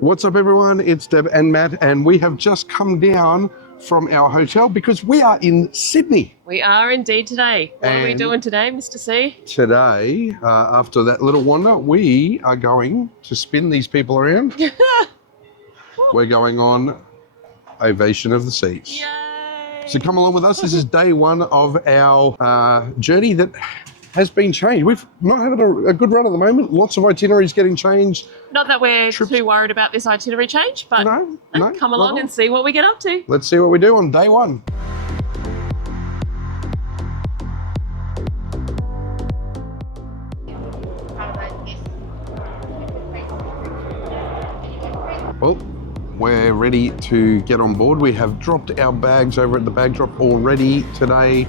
What's up everyone, it's Deb and Matt and we have just come down from our hotel because we are in Sydney. We are indeed today. What are we doing today, Mr. C? Today, after that little wander, we are going to spin these people around. We're going on Ovation of the Seas. Yay! So come along with us. This is day one of our journey that has been changed. We've not had a good run at the moment. Lots of itineraries getting changed. Not that we're too worried about this itinerary change, but come along and see what we get up to. Let's see what we do on day one. Well, we're ready to get on board. We have dropped our bags over at the bag drop already today.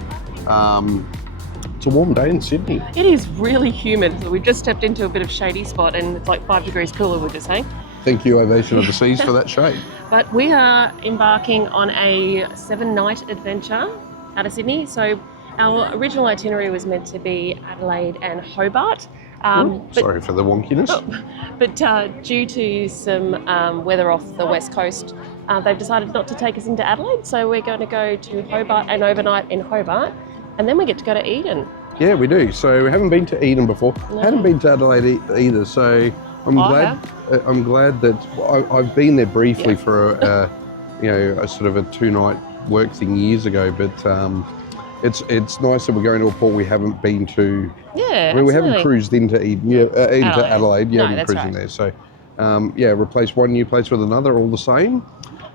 It's a warm day in Sydney. It is really humid. So we've just stepped into a bit of shady spot and it's like 5 degrees cooler, we're just saying. Thank you, Ovation of the Seas, for that shade. But we are embarking on a 7-night adventure out of Sydney. So our original itinerary was meant to be Adelaide and Hobart. Sorry for the wonkiness. But due to some weather off the west coast, they've decided not to take us into Adelaide. So we're going to go to Hobart and overnight in Hobart. And then we get to go to Eden. Yeah, we do. So we haven't been to Eden before. No. Hadn't been to Adelaide either. So I'm glad that I've been there briefly for a sort of a 2-night work thing years ago. But it's nice that we're going to a port we haven't been to. Yeah, I mean, we haven't cruised into Eden, into Adelaide. No, that's cruising right. there. So replace one new place with another, all the same.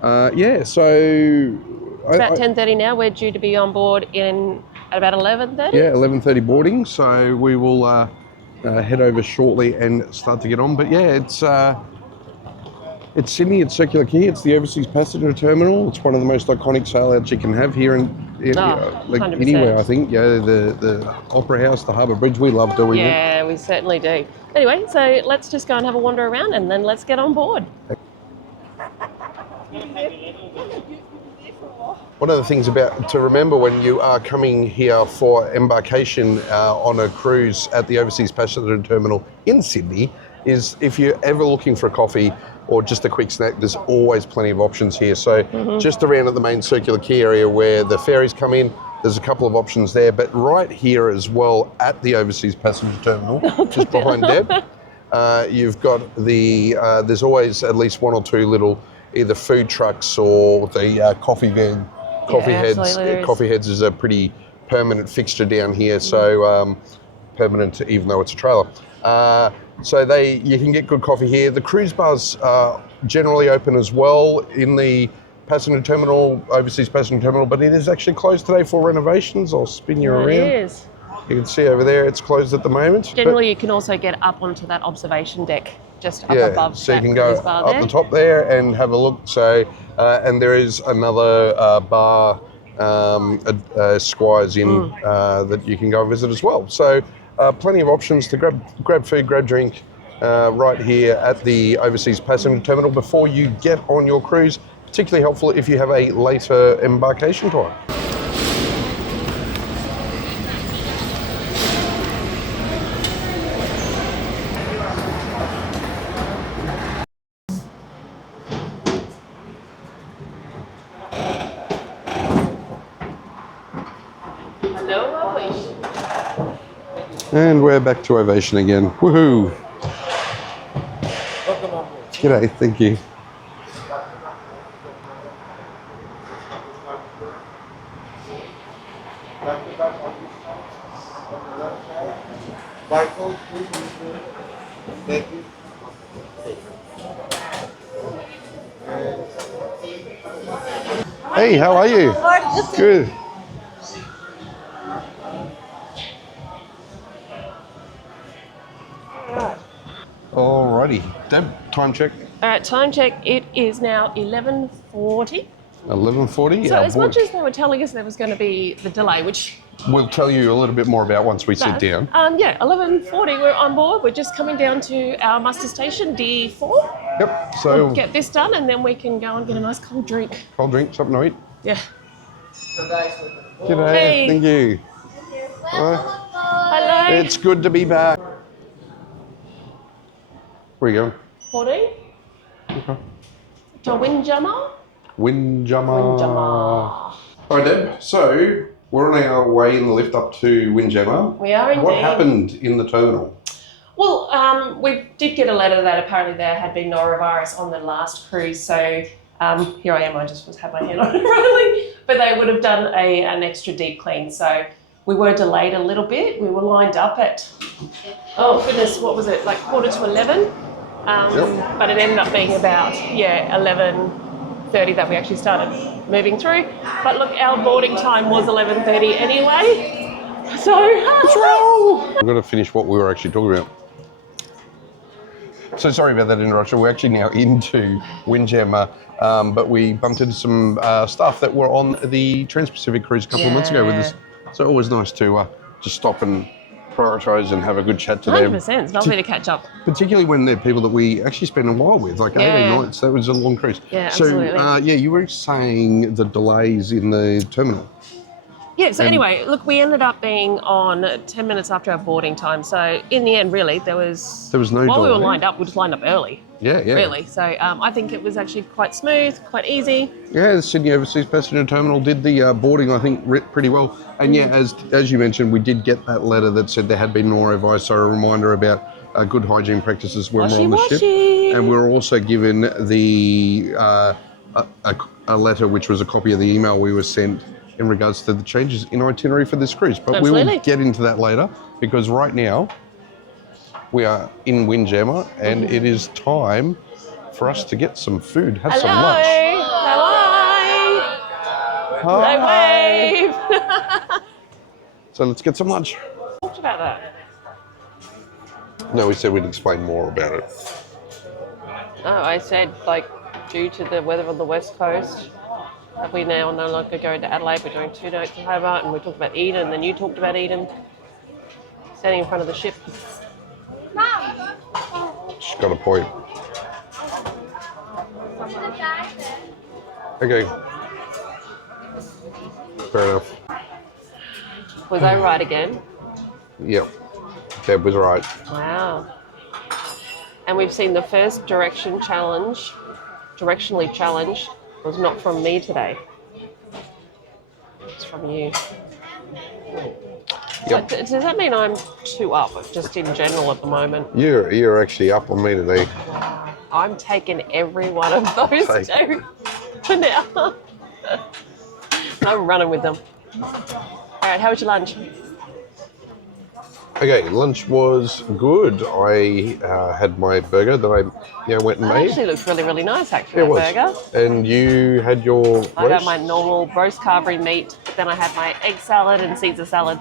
So it's about 10:30 now. We're due to be on board at about 11:30. Yeah, 11:30 boarding. So we will head over shortly and start to get on. But yeah, it's Sydney. It's Circular Quay. It's the overseas passenger terminal. It's one of the most iconic sailouts you can have here anywhere. I think. Yeah, the Opera House, the Harbour Bridge. We love doing it. Yeah, we certainly do. Anyway, so let's just go and have a wander around, and then let's get on board. One of the things to remember when you are coming here for embarkation on a cruise at the Overseas Passenger Terminal in Sydney is if you're ever looking for a coffee or just a quick snack, there's always plenty of options here. So just around at the main Circular Quay area where the ferries come in, there's a couple of options there, but right here as well at the Overseas Passenger Terminal, just behind Deb, you've got there's always at least one or two little either food trucks or the coffee van. Coffee Heads is a pretty permanent fixture down here, so permanent even though it's a trailer. So you can get good coffee here. The cruise bars are generally open as well in the passenger terminal, overseas passenger terminal, but it is actually closed today for renovations. I'll spin you around. It is. You can see over there it's closed at the moment. Generally, you can also get up onto that observation deck just up above. So you can go up the top there and have a look. So and there is another bar, Squires Inn, that you can go and visit as well. So plenty of options to grab food, grab drink right here at the Overseas Passenger Terminal before you get on your cruise. Particularly helpful if you have a later embarkation time. And we're back to Ovation again. Woohoo! Welcome on board. G'day, thank you. Thank you. Hey, how are you? Good. Alrighty, Deb, time check. All right, time check. It is now 11:40. 11:40. So as much as they were telling us there was going to be the delay, which we'll tell you a little bit more about once we sit down. 11:40. We're on board. We're just coming down to our muster station, D4. Yep. So we'll get this done, and then we can go and get a nice cold drink. Cold drink, something to eat. Yeah. G'day. Hey. Thank you. Hello. It's good to be back. Where are you going? 14. Okay. To Windjammer. Windjammer. Windjammer. All right, Deb. So we're on our way in the lift up to Windjammer. We are indeed. What happened in the terminal? Well, we did get a letter that apparently there had been norovirus on the last cruise. So here I am. I just had my hand on it running, but they would have done an extra deep clean. So we were delayed a little bit. We were lined up at, oh goodness, what was it, like 11:45? Yep. But it ended up being about 11:30 that we actually started moving through. But look, our boarding time was 11:30 anyway. So what's wrong? We've got to finish what we were actually talking about. So sorry about that interruption. We're actually now into Windjammer, but we bumped into some staff that were on the Trans-Pacific cruise a couple of months ago with us. So always nice to just stop and prioritise and have a good chat to them. 100%. It's lovely to catch up. Particularly when they're people that we actually spend a while with, like 18 nights. That was a long cruise. Yeah, so, absolutely. you were saying the delays in the terminal. Yeah, so anyway, look, we ended up being on 10 minutes after our boarding time. So in the end, really, there was no while delay. we were lined up, we just lined up early. Yeah. Really. So I think it was actually quite smooth, quite easy. Yeah, the Sydney Overseas Passenger Terminal did the boarding, I think, pretty well. And yeah, as you mentioned, we did get that letter that said there had been norovirus, so a reminder about good hygiene practices when we're on the ship. And we were also given the a letter which was a copy of the email we were sent in regards to the changes in itinerary for this cruise. But we will get into that later, because right now we are in Windjammer and it is time for us to get some food, have some lunch. Hello. Wave. So let's get some lunch. Talked about that. No, we said we'd explain more about it. Oh, I said, like, due to the weather on the west coast, that we now no longer going to Adelaide. We're doing 2 nights in Hobart, and we talked about Eden, and then you talked about Eden, standing in front of the ship. She's got a point. Okay. Fair enough. Was I right again? Yep. Deb was right. Wow. And we've seen the first directionally challenge was not from me today. It's from you. Yep. So, does that mean I'm 2 up, just in general at the moment? You're actually up on me today. I'm taking every one of those 2 for now. I'm running with them. All right, how was your lunch? Okay, lunch was good. I had my burger that I went and made. It actually looks really, really nice, actually, It was. burger. And you had your roast? I got my normal roast carvery meat, then I had my egg salad and Caesar salad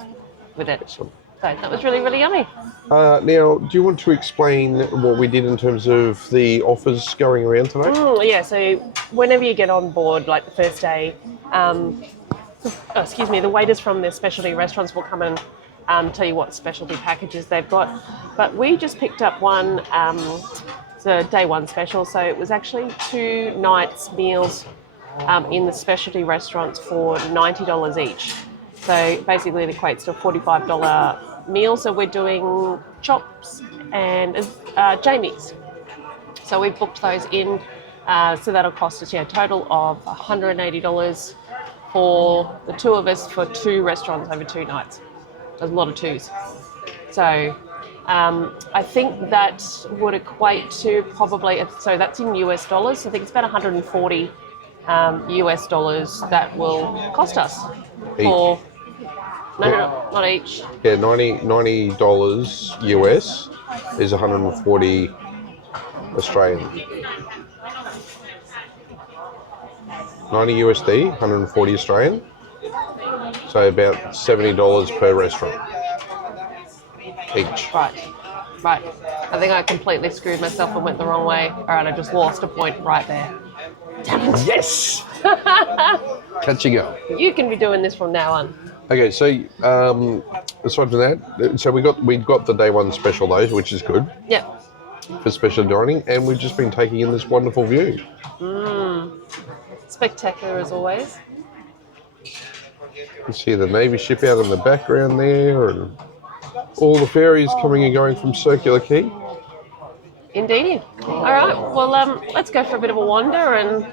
with it. Awesome. So that was really, really yummy. Now, do you want to explain what we did in terms of the offers going around today? Yeah, so whenever you get on board, like the first day, the waiters from the specialty restaurants will come and tell you what specialty packages they've got. But we just picked up one, it's a day 1 special, so it was actually 2 nights meals in the specialty restaurants for $90 each. So basically it equates to a $45 meal. So we're doing chops and Jamie's. So we've booked those in, so that'll cost us a total of $180 for the 2 of us for 2 restaurants over 2 nights. There's a lot of 2s. So I think that would equate to probably, so that's in US dollars, so I think it's about 140 US dollars that will cost us. Each. For, no, not each. Yeah, $90 US is 140 Australian. 90 USD, 140 Australian. So about $70 per restaurant each. Right. I think I completely screwed myself and went the wrong way. All right, I just lost a point right there. Yes! Catching up. You can be doing this from now on. Okay, so aside from that, so we got the day 1 special though, which is good. Yeah. For special dining, and we've just been taking in this wonderful view. Spectacular as always. You see the Navy ship out in the background there, and all the ferries coming and going from Circular Quay. Indeedy. All right, well, let's go for a bit of a wander and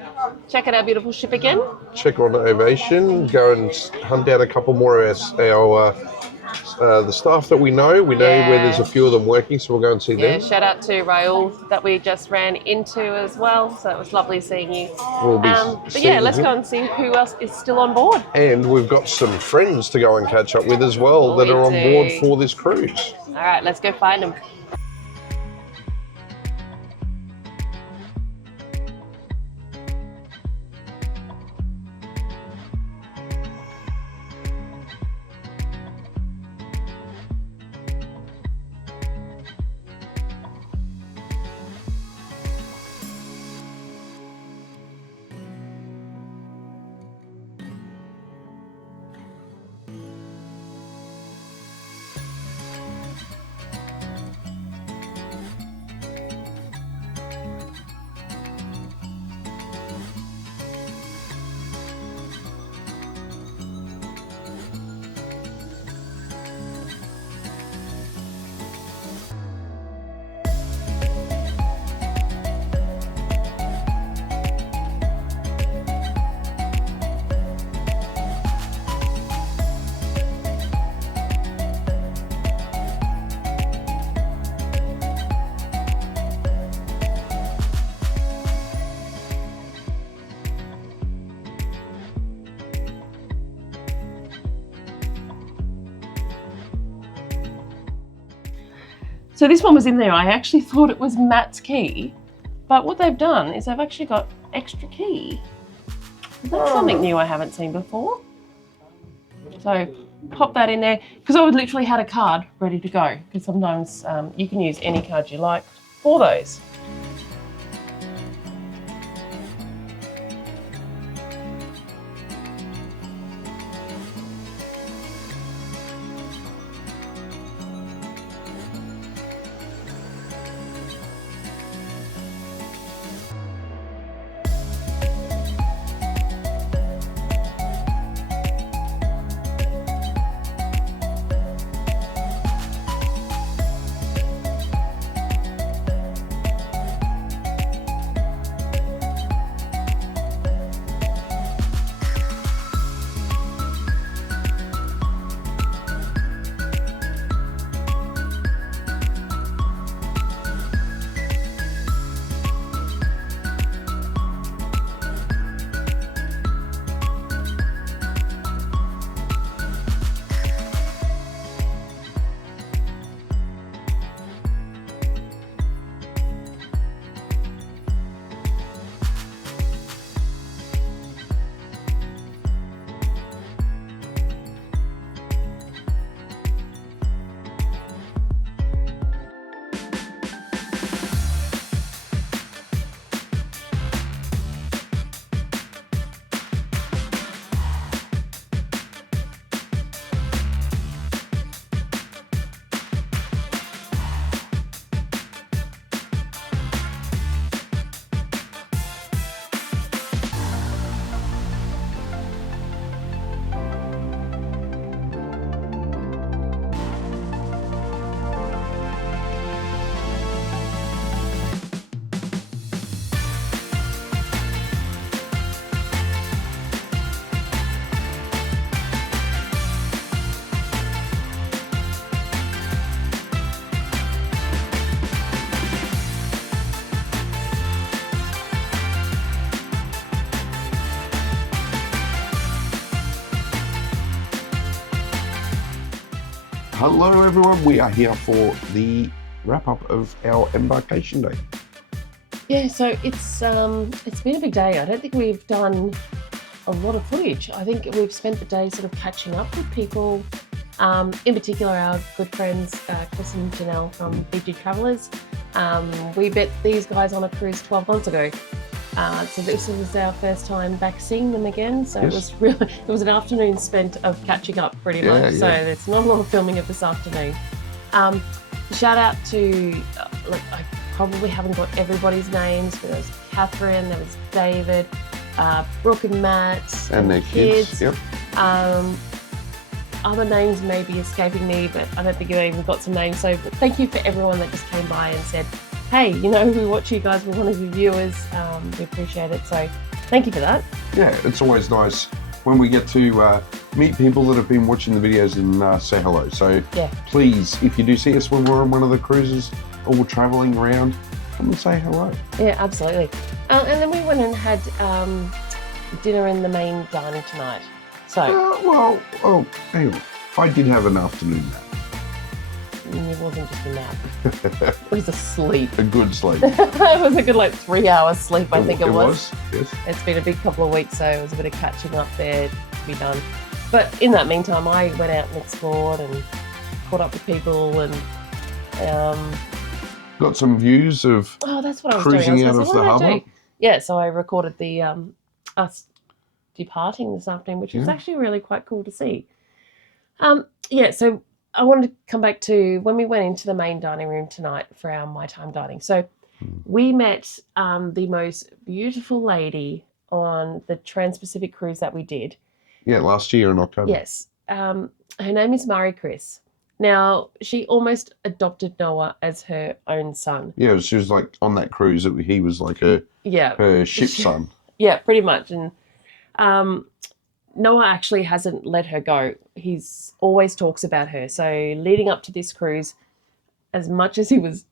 check out our beautiful ship again. Check on Ovation, go and hunt down a couple more of the staff that we know. We know where there's a few of them working, so we'll go and see Yeah, them. shout out to Raoul that we just ran into as well, so it was lovely seeing you. We'll be But yeah, let's go and see who else is still on board. And we've got some friends to go and catch up with as well that are on board for this cruise. All right, let's go find them. So this one was in there. I actually thought it was Matt's key, but what they've done is they've actually got extra key. That's something new I haven't seen before. So pop that in there, because I literally had a card ready to go, because sometimes you can use any card you like for those. Hello everyone, we are here for the wrap up of our embarkation day. Yeah, so it's been a big day. I don't think we've done a lot of footage. I think we've spent the day sort of catching up with people, in particular our good friends Chris and Janelle from BG Travellers. We met these guys on a cruise 12 months ago. So this was our first time back seeing them again. So yes. It was an afternoon spent of catching up pretty much. Yeah. So there's not a lot of filming of this afternoon. Shout out to, I probably haven't got everybody's names, but there was Catherine, there was David, Brooke and Matt, and their kids. Yep. Other names may be escaping me, but I don't think you've even got some names. So thank you for everyone that just came by and said hey, you know, we watch you guys, we're one of your viewers. We appreciate it. So thank you for that. Yeah, it's always nice when we get to meet people that have been watching the videos and say hello. So please, if you do see us when we're on one of the cruises or we're traveling around, come and say hello. Yeah, absolutely. And then we went and had dinner in the main dining tonight. So hang on. I did have an afternoon nap. It wasn't just a nap. It was a sleep. A good sleep. It was a good 3 hours sleep, I think it was. Yes. It's been a big couple of weeks, so it was a bit of catching up there to be done. But in that meantime, I went out and explored and caught up with people and got some views of that's what I was cruising doing. out of the harbour. Yeah, so I recorded the us departing this afternoon, which was actually really quite cool to see. So I wanted to come back to when we went into the main dining room tonight for our My Time dining. So we met the most beautiful lady on the Trans-Pacific cruise that we did. Yeah, last year in October. Yes. Her name is Murray Chris. Now, she almost adopted Noah as her own son. Yeah, she was on that cruise, he was her ship son. Yeah, pretty much. And Noah actually hasn't let her go. He's always talks about her. So leading up to this cruise, as much as he was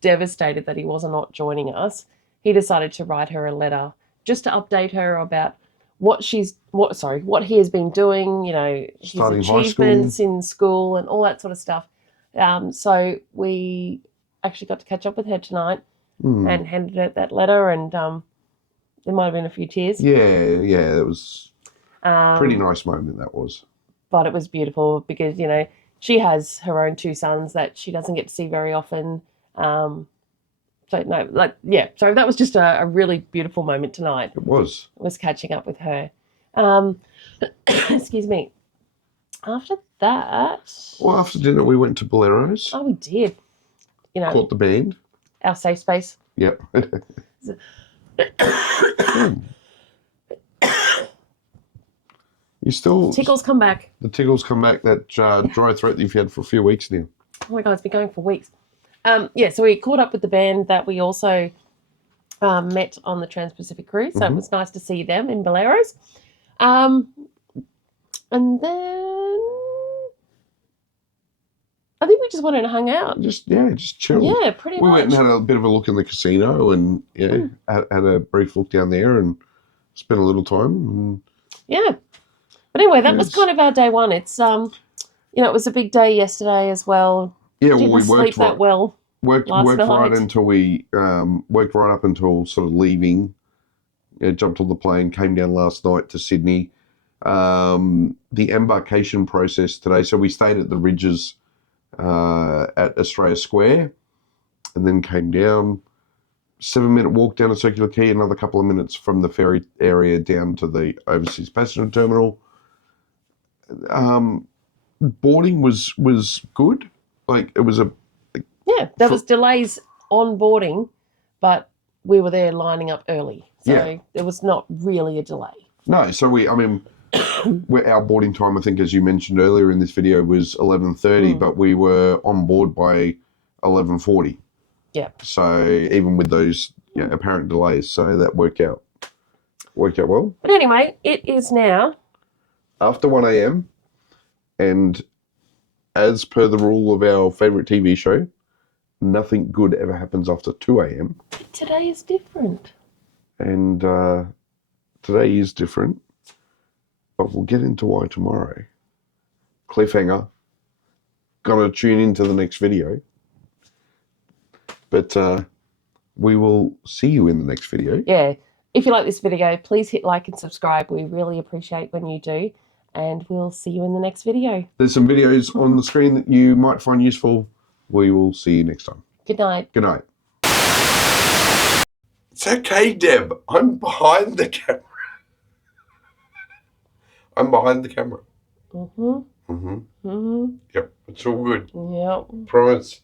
devastated that he was not joining us, he decided to write her a letter just to update her about what he has been doing, his Starting achievements in school and all that sort of stuff. So we actually got to catch up with her tonight and handed her that letter, and there might have been a few tears. Yeah, it was pretty nice moment, that was. But it was beautiful because, she has her own two sons that she doesn't get to see very often. So that was just a really beautiful moment tonight. It was catching up with her. Excuse me. After that... Well, after dinner we went to Bolero's. Oh, we did. Caught the band. Our safe space. Yep. You still... Tickles come back. The tickles come back, that dry throat that you've had for a few weeks now. Oh my God, it's been going for weeks. So we caught up with the band that we also met on the Trans-Pacific cruise. So it was nice to see them in Bolero's. And then I think we just went and hung out. Just chilled. Yeah, pretty much. We went and had a bit of a look in the casino and had a brief look down there and spent a little time. Yeah. But anyway, that was kind of our day one. It's it was a big day yesterday as well. Yeah, we worked sleep that well. Worked right until we worked right up until sort of leaving. Jumped on the plane, came down last night to Sydney. The embarkation process today. So we stayed at the Ridges at Australia Square, and then came down. 7-minute walk down to Circular Quay, another couple of minutes from the ferry area down to the overseas passenger terminal. Boarding was good. It was there was delays on boarding, but we were there lining up early, so there was not really a delay. No, so our boarding time, I think, as you mentioned earlier in this video, was 11:30, but we were on board by 11:40. Yeah. So even with those apparent delays, so that worked out well. But anyway, it is now after 1 a.m. and as per the rule of our favourite TV show, nothing good ever happens after 2 a.m. Today is different. And today is different, but we'll get into why tomorrow. Cliffhanger. Gonna tune into the next video. But we will see you in the next video. Yeah. If you like this video, please hit like and subscribe. We really appreciate when you do. And we'll see you in the next video. There's some videos on the screen that you might find useful. We will see you next time. Good night. Good night. It's okay, Deb. I'm behind the camera. I'm behind the camera. Yep, it's all good. Yep. Promise.